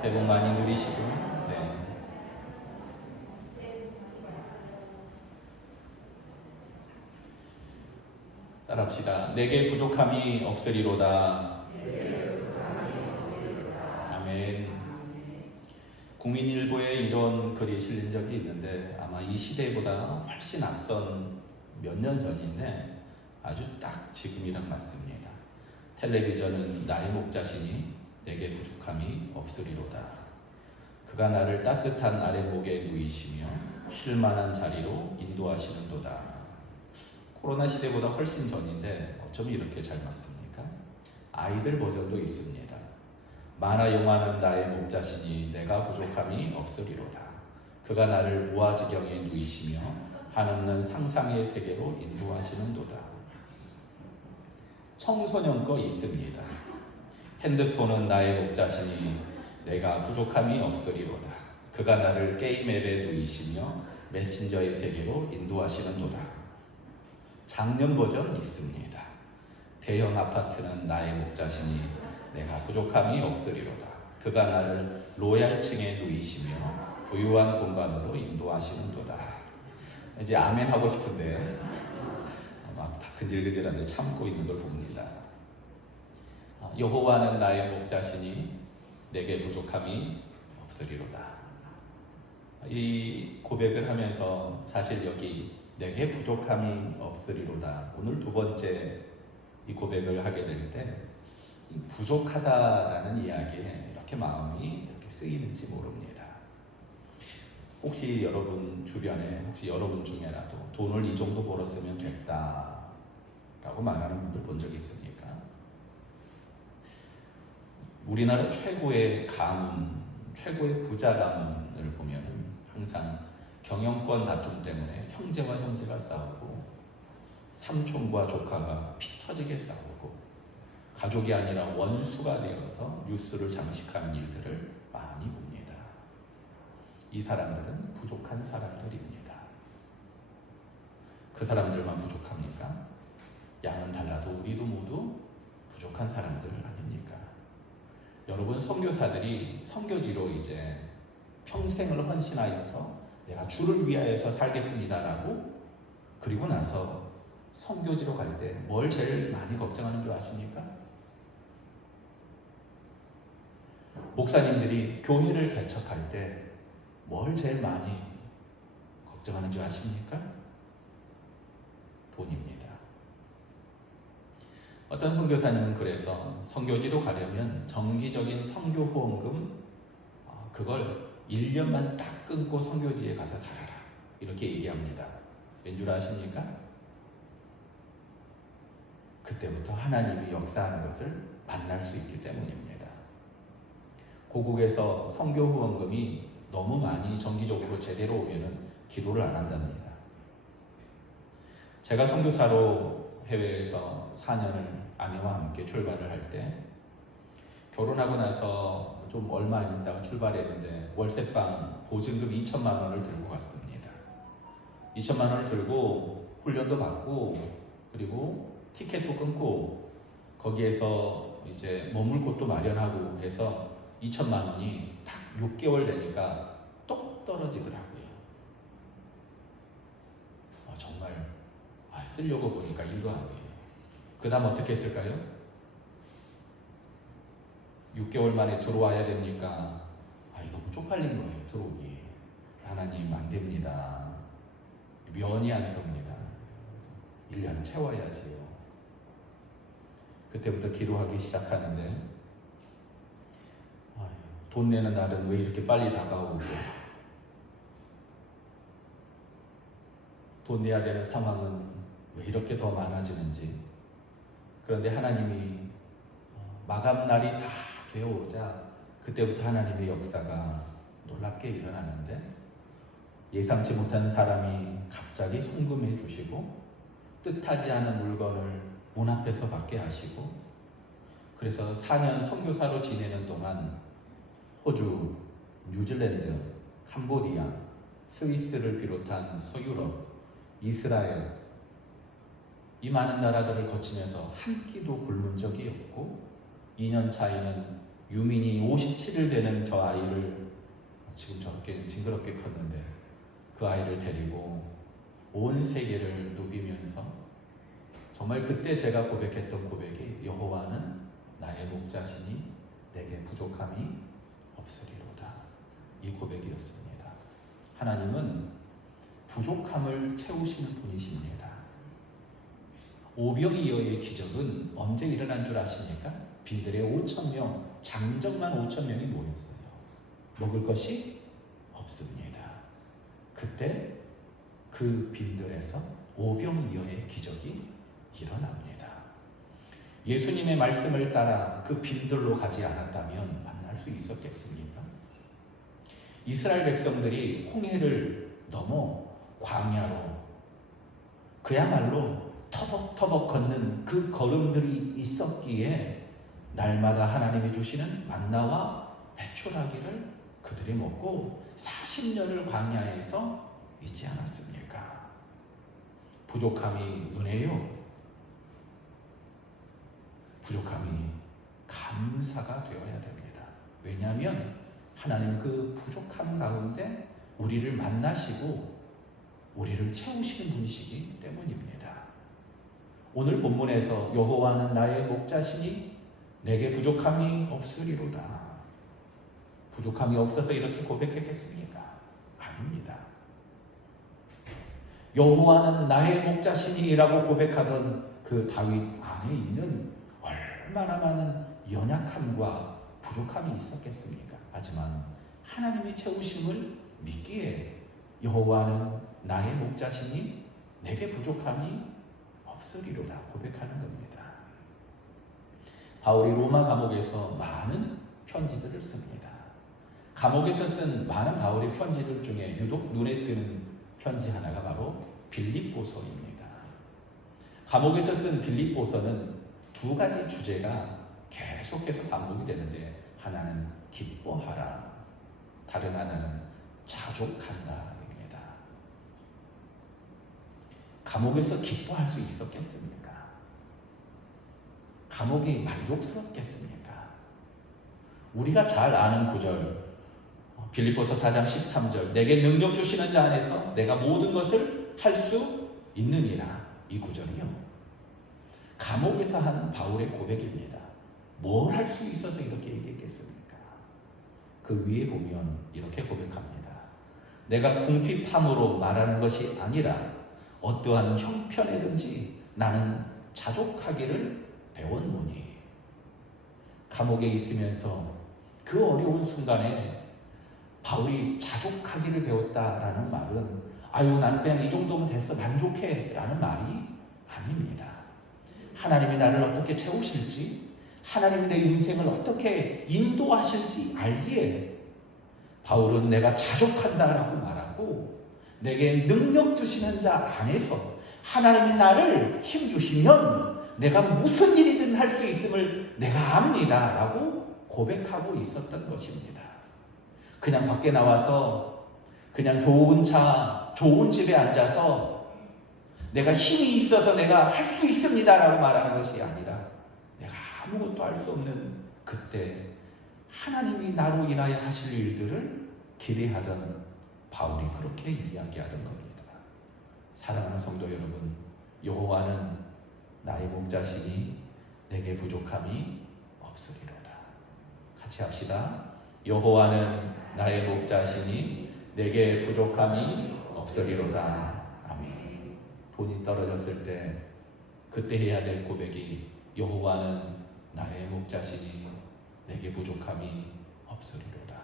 새해 복 많이 누리시고, 네. 따라합시다. 내게 부족함이 없으리로다. 아멘. 국민일보에 이런 글이 실린 적이 있는데 아마 이 시대보다 훨씬 앞선 몇 년 전인데 아주 딱 지금이랑 맞습니다. 텔레비전은 나의 목자시니 내게 부족함이 없으리로다. 그가 나를 따뜻한 아랫목에 누이시며 쉴만한 자리로 인도하시는도다. 코로나 시대보다 훨씬 전인데 어쩜 이렇게 잘 맞습니까? 아이들 버전도 있습니다. 만화 영화는 나의 목자시니 내가 부족함이 없으리로다. 그가 나를 무아지경에 누이시며 한없는 상상의 세계로 인도하시는도다. 청소년 거 있습니다. 핸드폰은 나의 목자시니 내가 부족함이 없으리로다. 그가 나를 게임 앱에 누이시며 메신저의 세계로 인도하시는도다. 작년 버전 있습니다. 대형 아파트는 나의 목자시니 내가 부족함이 없으리로다. 그가 나를 로얄층에 누이시며 부유한 공간으로 인도하시는도다. 이제 아멘 하고 싶은데 막 근질근질한데 참고 있는 걸 봅니다. 여호와는 나의 목자시니 내게 부족함이 없으리로다. 이 고백을 하면서 사실 여기 내게 부족함이 없으리로다. 오늘 두 번째 이 고백을 하게 될 때 부족하다라는 이야기에 이렇게 마음이 이렇게 쓰이는지 모릅니다. 혹시 여러분 주변에 혹시 여러분 중에라도 돈을 이 정도 벌었으면 됐다라고 말하는 분들 본 적 있습니까? 우리나라 최고의 가문, 최고의 부자 가문을 보면 항상 경영권 다툼 때문에 형제와 형제가 싸우고 삼촌과 조카가 피 터지게 싸우고 가족이 아니라 원수가 되어서 뉴스를 장식하는 일들을 많이 봅니다. 이 사람들은 부족한 사람들입니다. 그 사람들만 부족합니까? 양은 달라도 우리도 모두 부족한 사람들 아닙니까? 여러분, 선교사들이 선교지로 이제 평생을 헌신하여서 내가 주를 위하여서 살겠습니다라고 그리고 나서 선교지로 갈 때 뭘 제일 많이 걱정하는 줄 아십니까? 목사님들이 교회를 개척할 때 뭘 제일 많이 걱정하는 줄 아십니까? 돈입니다. 어떤 선교사님은 그래서 선교지로 가려면 정기적인 선교 후원금 그걸 1년만 딱 끊고 선교지에 가서 살아라 이렇게 얘기합니다. 왠 줄 아십니까? 그때부터 하나님이 역사하는 것을 만날 수 있기 때문입니다. 고국에서 선교 후원금이 너무 많이 정기적으로 제대로 오면은 기도를 안 한답니다. 제가 선교사로 해외에서 4년을 아내와 함께 출발을 할 때 결혼하고 나서 좀 얼마 있다가 출발했는데 월세방 보증금 2천만 원을 들고 갔습니다. 2천만 원을 들고 훈련도 받고 그리고 티켓도 끊고 거기에서 이제 머물 곳도 마련하고 해서 2천만 원이 딱 6개월 되니까 똑 떨어지더라고요. 정말 쓰려고 보니까 일도 아니에요. 그 다음 어떻게 했을까요? 6개월 만에 들어와야 됩니까? 너무 쪽팔린 거예요. 들어오기. 하나님 안 됩니다. 면이 안 섭니다. 1년은 채워야지요. 그때부터 기도하기 시작하는데 돈 내는 날은 왜 이렇게 빨리 다가오고 돈 내야 되는 상황은 왜 이렇게 더 많아지는지. 그런데 하나님이 마감날이 다 되어오자 그때부터 하나님의 역사가 놀랍게 일어나는데 예상치 못한 사람이 갑자기 송금해 주시고 뜻하지 않은 물건을 문 앞에서 받게 하시고 그래서 4년 선교사로 지내는 동안 호주, 뉴질랜드, 캄보디아, 스위스를 비롯한 서유럽, 이스라엘 이 많은 나라들을 거치면서 한 끼도 굶은 적이 없고 2년 차에는 유민이 57일 되는 저 아이를 지금 저렇게 징그럽게 컸는데 그 아이를 데리고 온 세계를 누비면서 정말 그때 제가 고백했던 고백이 여호와는 나의 목자시니 내게 부족함이 없으리로다. 이 고백이었습니다. 하나님은 부족함을 채우시는 분이십니다. 오병이어의 기적은 언제 일어난 줄 아십니까? 빈들에 5,000명, 장정만 5,000명이 모였어요. 먹을 것이 없습니다. 그때 그 빈들에서 오병이어의 기적이 일어납니다. 예수님의 말씀을 따라 그 빈들로 가지 않았다면 만날 수 있었겠습니까? 이스라엘 백성들이 홍해를 넘어 광야로 그야말로 터벅터벅 걷는 그 걸음들이 있었기에 날마다 하나님이 주시는 만나와 배추라기를 그들이 먹고 40년을 광야에서 있지 않았습니까? 부족함이 은혜요? 부족함이 감사가 되어야 됩니다. 왜냐하면 하나님 그 부족함 가운데 우리를 만나시고 우리를 채우시는 분이시기 때문입니다. 오늘 본문에서 여호와는 나의 목자시니 내게 부족함이 없으리로다. 부족함이 없어서 이렇게 고백했겠습니까? 아닙니다. 여호와는 나의 목자시니라고 고백하던 그 다윗 안에 있는 얼마나 많은 연약함과 부족함이 있었겠습니까? 하지만 하나님의 채우심을 믿기에 여호와는 나의 목자시니 내게 부족함이 없으리로다 고백하는 겁니다. 바울이 로마 감옥에서 많은 편지들을 씁니다. 감옥에서 쓴 많은 바울의 편지들 중에 유독 눈에 띄는 편지 하나가 바로 빌립보서입니다. 감옥에서 쓴 빌립보서는 두 가지 주제가 계속해서 반복이 되는데 하나는 기뻐하라, 다른 하나는 자족한다입니다. 감옥에서 기뻐할 수 있었겠습니까? 감옥이 만족스럽겠습니까? 우리가 잘 아는 구절 빌립보서 4장 13절 내게 능력 주시는 자 안에서 내가 모든 것을 할 수 있느니라. 이 구절이요 감옥에서 한 바울의 고백입니다. 뭘 할 수 있어서 이렇게 얘기했겠습니까? 그 위에 보면 이렇게 고백합니다. 내가 궁핍함으로 말하는 것이 아니라 어떠한 형편이든지 나는 자족하기를 배웠노니. 감옥에 있으면서 그 어려운 순간에 바울이 자족하기를 배웠다라는 말은 아유 나는 그냥 이 정도면 됐어 만족해 라는 말이 아닙니다. 하나님이 나를 어떻게 채우실지 하나님이 내 인생을 어떻게 인도하실지 알기에 바울은 내가 자족한다라고 말하고 내게 능력 주시는 자 안에서 하나님이 나를 힘 주시면 내가 무슨 일이든 할 수 있음을 내가 압니다 라고 고백하고 있었던 것입니다. 그냥 밖에 나와서 그냥 좋은 차, 좋은 집에 앉아서 내가 힘이 있어서 내가 할 수 있습니다 라고 말하는 것이 아니라 내가 아무것도 할 수 없는 그때 하나님이 나로 인하여 하실 일들을 기대하던 바울이 그렇게 이야기하던 겁니다. 사랑하는 성도 여러분, 여호와는 나의 목자시니 내게 부족함이 없으리로다. 같이 합시다. 여호와는 나의 목자시니 내게 부족함이 없으리로다. 아멘. 돈이 떨어졌을 때 그때 해야 될 고백이 여호와는 나의 목자시니 내게 부족함이 없으리로다.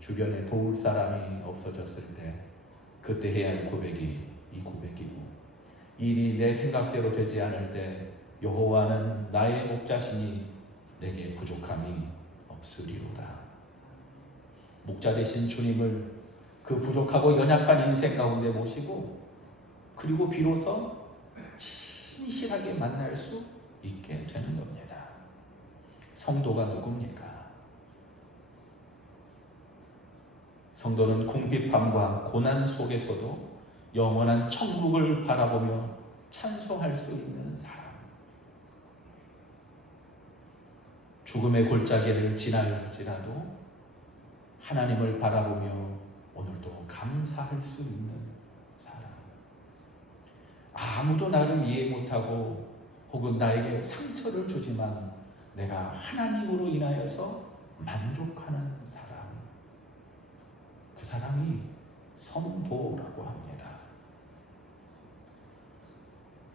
주변에 도울 사람이 없어졌을 때 그때 해야 할 고백이 이 고백이고 일이 내 생각대로 되지 않을 때 여호와는 나의 목자시니 내게 부족함이 없으리로다. 목자 되신 주님을 그 부족하고 연약한 인생 가운데 모시고 그리고 비로소 진실하게 만날 수 있게 되는 겁니다. 성도가 누굽니까? 성도는 궁핍함과 고난 속에서도 영원한 천국을 바라보며 찬송할 수 있는 사람. 죽음의 골짜기를 지날지라도 하나님을 바라보며 오늘도 감사할 수 있는 사람. 아무도 나를 이해 못하고 혹은 나에게 상처를 주지만 내가 하나님으로 인하여서 만족하는 사람. 그 사람이 성도라고 합니다.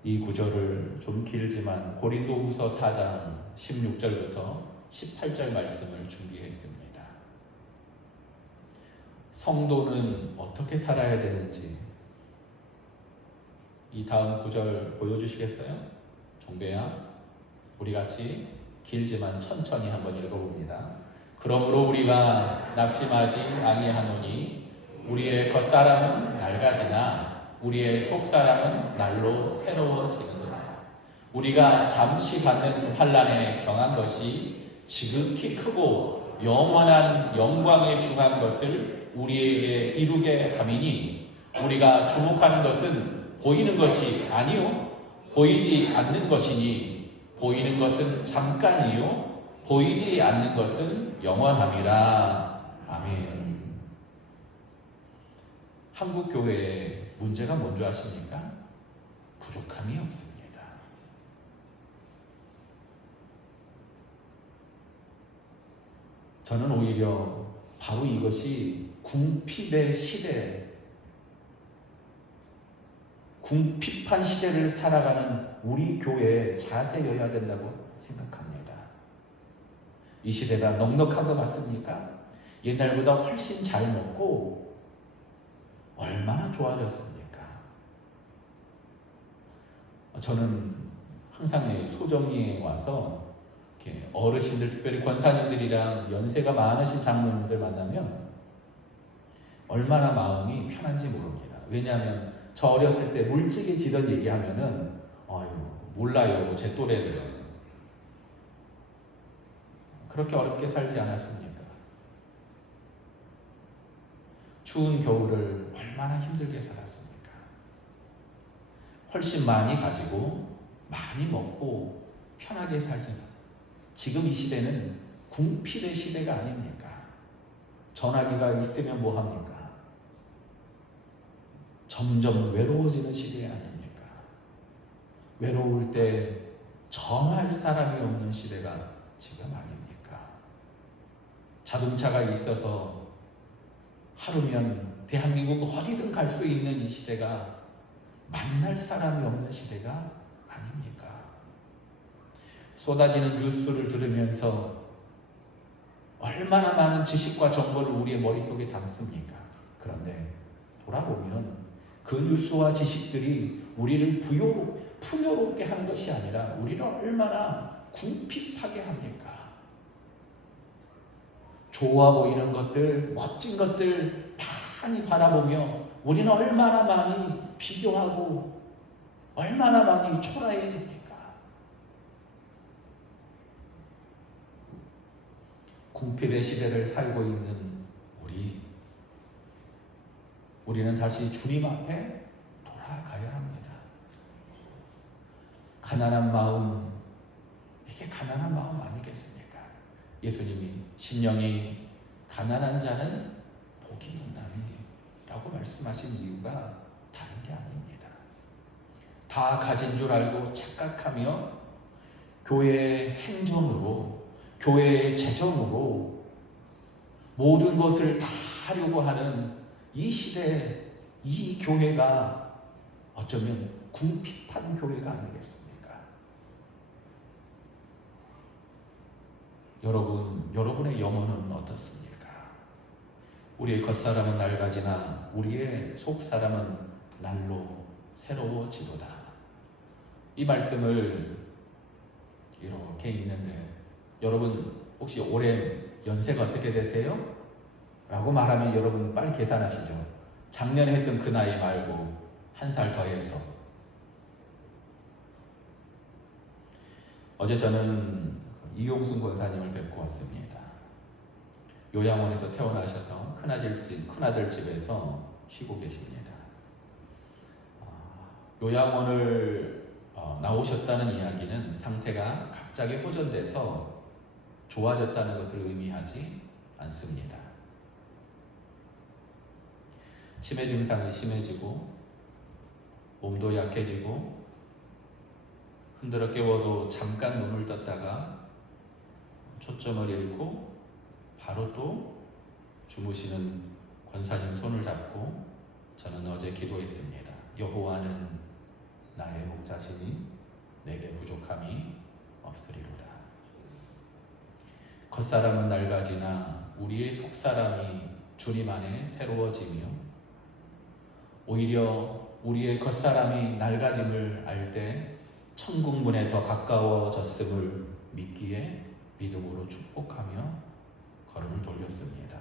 이 구절을 좀 길지만 고린도후서 4장 16절부터 18절 말씀을 준비했습니다. 성도는 어떻게 살아야 되는지 이 다음 구절 보여주시겠어요? 종배야, 우리 같이 길지만 천천히 한번 읽어봅니다. 그러므로 우리가 낙심하지 아니하노니 우리의 겉사람은 낡아지나 우리의 속사람은 날로 새로워지는도다. 우리가 잠시 받는 환난에 경한 것이 지극히 크고 영원한 영광에 중한 것을 우리에게 이루게 함이니 우리가 주목하는 것은 보이는 것이 아니요 보이지 않는 것이니 보이는 것은 잠깐이요 보이지 않는 것은 영원함이라. 아멘. 한국 교회의 문제가 뭔 줄 아십니까? 부족함이 없습니다. 저는 오히려 바로 이것이 궁핍의 시대, 궁핍한 시대를 살아가는 우리 교회의 자세여야 된다고 생각합니다. 이 시대가 넉넉한 것 같습니까? 옛날보다 훨씬 잘 먹고 얼마나 좋아졌습니까? 저는 항상 소정리에 와서 이렇게 어르신들, 특별히 권사님들이랑 연세가 많으신 장로님들 만나면 얼마나 마음이 편한지 모릅니다. 왜냐하면 저 어렸을 때 물찌개지던 얘기하면은 몰라요, 제 또래들은. 그렇게 어렵게 살지 않았습니까? 추운 겨울을 얼마나 힘들게 살았습니까? 훨씬 많이 가지고 많이 먹고 편하게 살지. 지금 이 시대는 궁핍의 시대가 아닙니까? 전화기가 있으면 뭐합니까? 점점 외로워지는 시대 아닙니까? 외로울 때 전화할 사람이 없는 시대가 지금 아닙니까? 자동차가 있어서 하루면 대한민국 어디든 갈 수 있는 이 시대가 만날 사람이 없는 시대가 아닙니까? 쏟아지는 뉴스를 들으면서 얼마나 많은 지식과 정보를 우리의 머릿속에 담습니까? 그런데 돌아보면 그 뉴스와 지식들이 우리를 풍요롭게 하는 것이 아니라 우리를 얼마나 궁핍하게 합니까? 좋아 보이는 것들, 멋진 것들 많이 바라보며 우리는 얼마나 많이 비교하고 얼마나 많이 초라해집니까? 궁핍의 시대를 살고 있는 우리는 다시 주님 앞에 돌아가야 합니다. 가난한 마음, 이게 가난한 마음 아니겠습니까? 예수님이 심령이 가난한 자는 복이 있나니 라고 말씀하신 이유가 다른 게 아닙니다. 다 가진 줄 알고 착각하며 교회의 행정으로, 교회의 재정으로 모든 것을 다 하려고 하는 이 시대에 이 교회가 어쩌면 궁핍한 교회가 아니겠습니까? 여러분의 영혼은 어떻습니까? 우리의 겉사람은 낡아지나 우리의 속사람은 날로 새로워지도다. 이 말씀을 이렇게 읽는데 여러분 혹시 올해 연세가 어떻게 되세요? 라고 말하면 여러분 빨리 계산하시죠. 작년에 했던 그 나이 말고 한 살 더해서. 어제 저는 이용순 권사님을 뵙고 왔습니다. 요양원에서 태어나셔서 큰아들 집에서 쉬고 계십니다. 요양원을 나오셨다는 이야기는 상태가 갑자기 호전돼서 좋아졌다는 것을 의미하지 않습니다. 치매 증상이 심해지고 몸도 약해지고 흔들어 깨워도 잠깐 눈을 떴다가 초점을 잃고 바로 또 주무시는 권사님 손을 잡고 저는 어제 기도했습니다. 여호와는 나의 목자시니 내게 부족함이 없으리로다. 겉사람은 낡아지나 우리의 속사람이 주님 안에 새로워지며 오히려 우리의 겉사람이 낡아짐을 알 때 천국 문에 더 가까워졌음을 믿기에 믿음으로 축복하며 걸음을 돌렸습니다.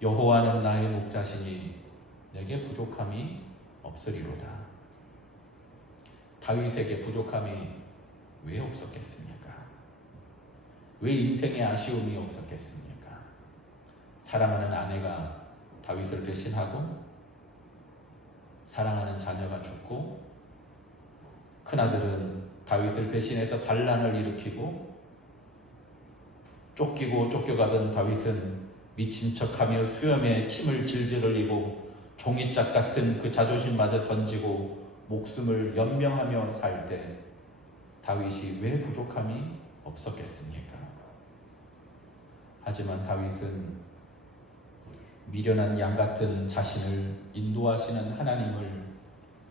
여호와는 나의 목자시니 내게 부족함이 없으리로다. 다윗에게 부족함이 왜 없었겠습니까? 왜 인생에 아쉬움이 없었겠습니까? 사랑하는 아내가 다윗을 배신하고 사랑하는 자녀가 죽고 큰아들은 다윗을 배신해서 반란을 일으키고 쫓기고 쫓겨가던 다윗은 미친 척하며 수염에 침을 질질 흘리고 종이짝 같은 그 자존심마저 던지고 목숨을 연명하며 살 때 다윗이 왜 부족함이 없었겠습니까? 하지만 다윗은 미련한 양 같은 자신을 인도하시는 하나님을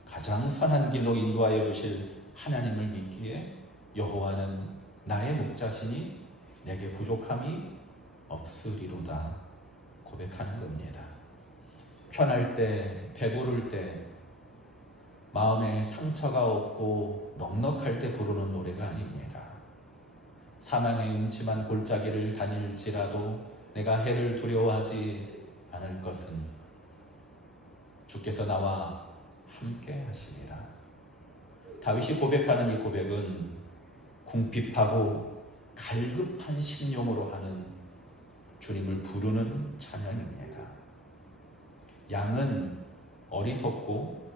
가장 선한 길로 인도하여 주실 하나님을 믿기에 여호와는 나의 목자시니 내게 부족함이 없으리로다 고백하는 겁니다. 편할 때, 배부를 때, 마음에 상처가 없고 넉넉할 때 부르는 노래가 아닙니다. 사망의 음침한 골짜기를 다닐지라도 내가 해를 두려워하지 않을 것은 주께서 나와 함께 하시리라. 다윗이 고백하는 이 고백은 궁핍하고 갈급한 심령으로 하는 주님을 부르는 찬양입니다. 양은 어리석고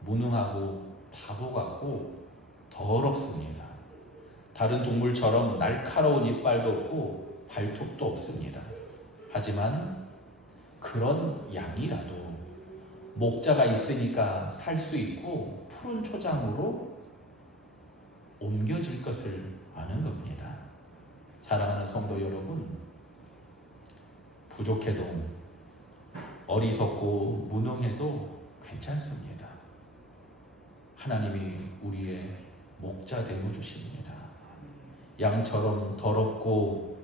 무능하고 바보 같고 더럽습니다. 다른 동물처럼 날카로운 이빨도 없고 발톱도 없습니다. 하지만 그런 양이라도 목자가 있으니까 살 수 있고 푸른 초장으로 옮겨질 것을 아는 겁니다. 사랑하는 성도 여러분, 부족해도 어리석고 무능해도 괜찮습니다. 하나님이 우리의 목자 되어 주십니다. 양처럼 더럽고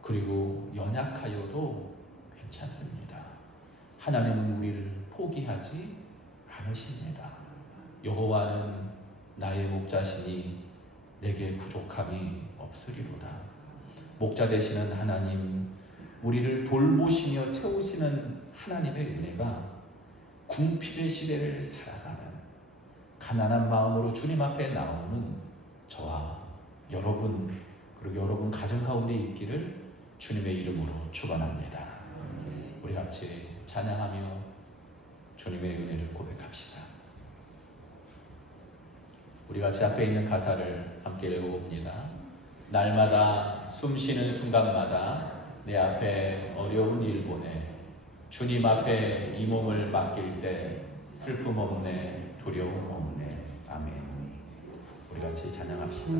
그리고 연약하여도 괜찮습니다. 하나님은 우리를 포기하지 않으십니다. 여호와는 나의 목자시니 내게 부족함이 없으리로다. 목자 되시는 하나님, 우리를 돌보시며 채우시는 하나님의 은혜가 궁핍의 시대를 살아가는 가난한 마음으로 주님 앞에 나오는 저와 여러분, 그리고 여러분 가정 가운데 있기를 주님의 이름으로 축원합니다. 우리 같이 찬양하며 주님의 은혜를 고백합시다. 우리 같이 앞에 있는 가사를 함께 읽어봅니다. 날마다 숨쉬는 순간마다 내 앞에 어려운 일 보내 주님 앞에 이 몸을 맡길 때 슬픔 없네, 두려움 없네. 아멘. 우리 같이 찬양합시다.